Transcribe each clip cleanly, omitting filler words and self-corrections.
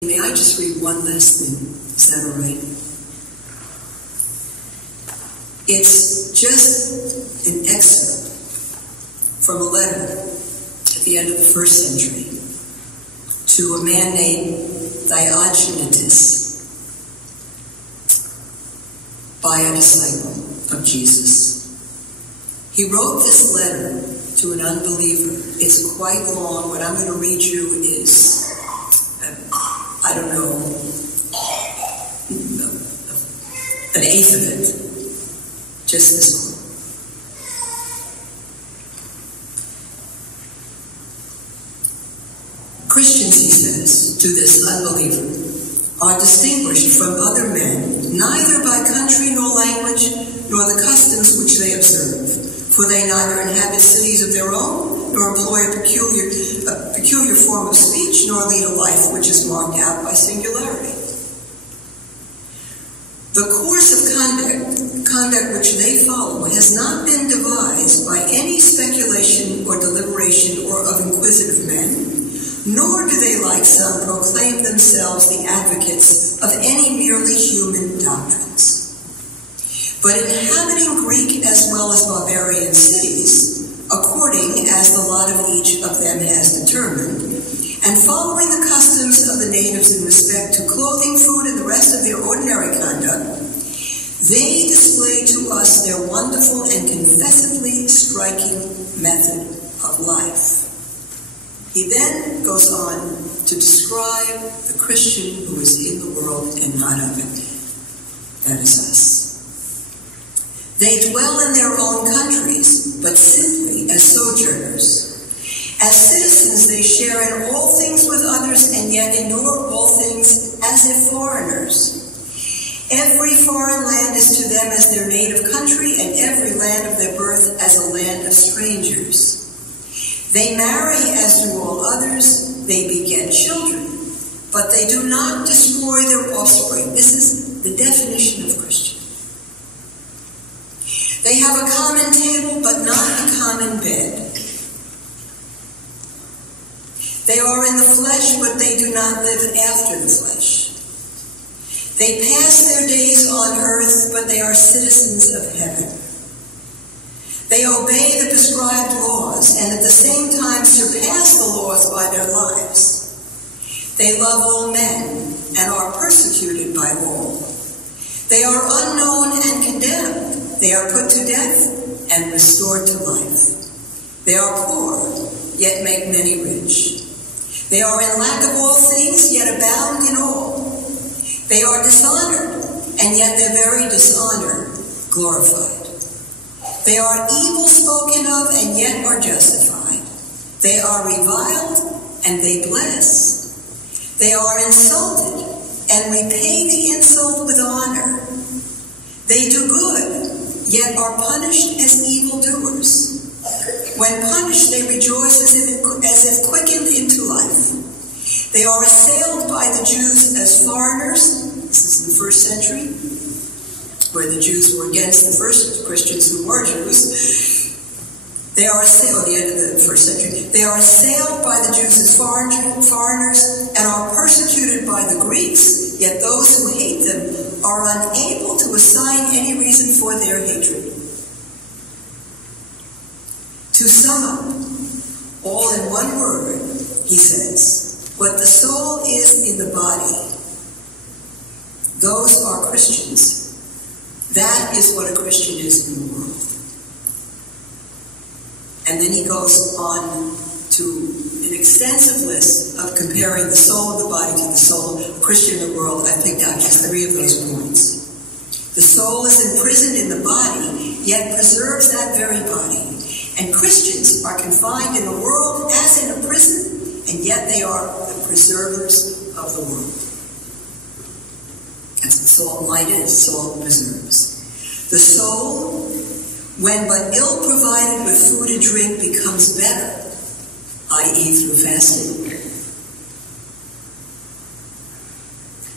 May I just read one last thing? Is that all right? It's just an excerpt from a letter at the end of the 1st century to a man named Diogenes by a disciple of Jesus. He wrote this letter to an unbeliever. It's quite long. What I'm going to read you is, I don't know, an eighth of it. Just this one. Christians, he says, to this unbeliever, are distinguished from other men, neither by country nor language, nor the customs which they observe. For they neither inhabit cities of their own, nor employ a peculiar form of speech, nor lead a life which is marked out by singularity. The course of conduct which they follow has not been devised by any speculation or deliberation or of inquisitive men, nor do they, like some, proclaim themselves the advocates of any merely human doctrines. But inhabiting Greek as well as barbarian cities, according as the lot of each of them has determined, and following the customs of the natives in respect to clothing, food, and the rest of their ordinary conduct, they display to us their wonderful and confessedly striking method of life. He then goes on to describe the Christian who is in the world and not of it. That is us. They dwell in their own countries, but simply as sojourners. As citizens, they share in all things with others, and yet ignore all things as if foreigners. Every foreign land is to them as their native country, and every land of their birth as a land of strangers. They marry as do all others, they beget children, but they do not destroy their offspring. This is the definition of Christian. They have a common table, but not a common bed. They are in the flesh, but they do not live after the flesh. They pass their days on earth, but they are citizens of heaven. They obey the prescribed laws, and at the same time surpass the laws by their lives. They love all men, and are persecuted by all. They are unknown and condemned. They are put to death and restored to life. They are poor, yet make many rich. They are in lack of all things, yet abound in all. They are dishonored, and yet their very dishonor glorified. They are evil spoken of, and yet are justified. They are reviled, and they bless. They are insulted, and repay the insult with honor. They do good, yet are punished as evildoers. When punished, they rejoice as if quickened into life. They are assailed by the Jews as foreigners. This is in the 1st century, where the Jews were against the first Christians who were Jews. They are assailed, at the end of the 1st century. They are assailed by the Jews as foreigners and are persecuted by the Greeks, yet those who hate them are unable to assign any reason for their hatred. To sum up, all in one word, he says, what the soul is in the body, those are Christians. That is what a Christian is in the world. And then he goes on to an extensive list of comparing the soul of the body to the soul of a Christian in the world. I picked out just 3 of those points. The soul is imprisoned in the body, yet preserves that very body. And Christians are confined in the world as in a prison, and yet they are the preservers of the world. That's what salt and light is. Salt preserves. The soul, when but ill provided with food and drink, becomes better, i.e. through fasting.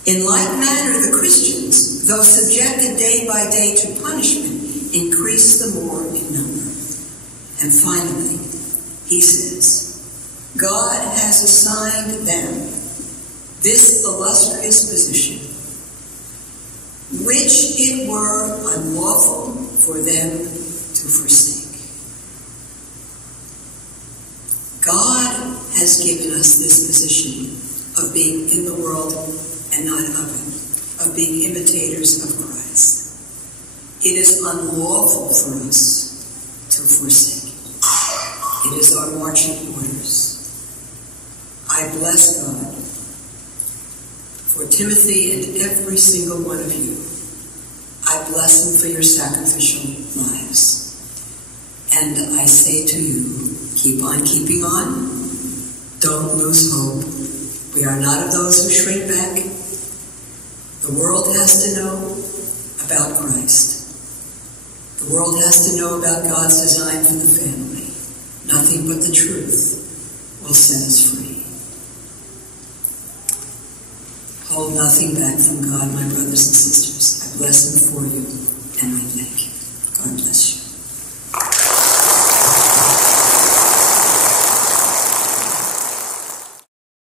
In like manner, the Christians, though subjected day by day to punishment, increase the more in number. And finally, he says, God has assigned them this illustrious position, which it were unlawful for them to forsake. God has given us this position of being in the world and not of it, of being imitators of Christ. It is unlawful for us to forsake it. It is our marching orders. I bless God for Timothy and every single one of you. I bless him for your sacrificial lives. And I say to you, keep on keeping on. Don't lose hope. We are not of those who shrink back. The world has to know about Christ. The world has to know about God's design for the family. Nothing but the truth will set us free. Hold nothing back from God, my brothers and sisters. I bless him for you.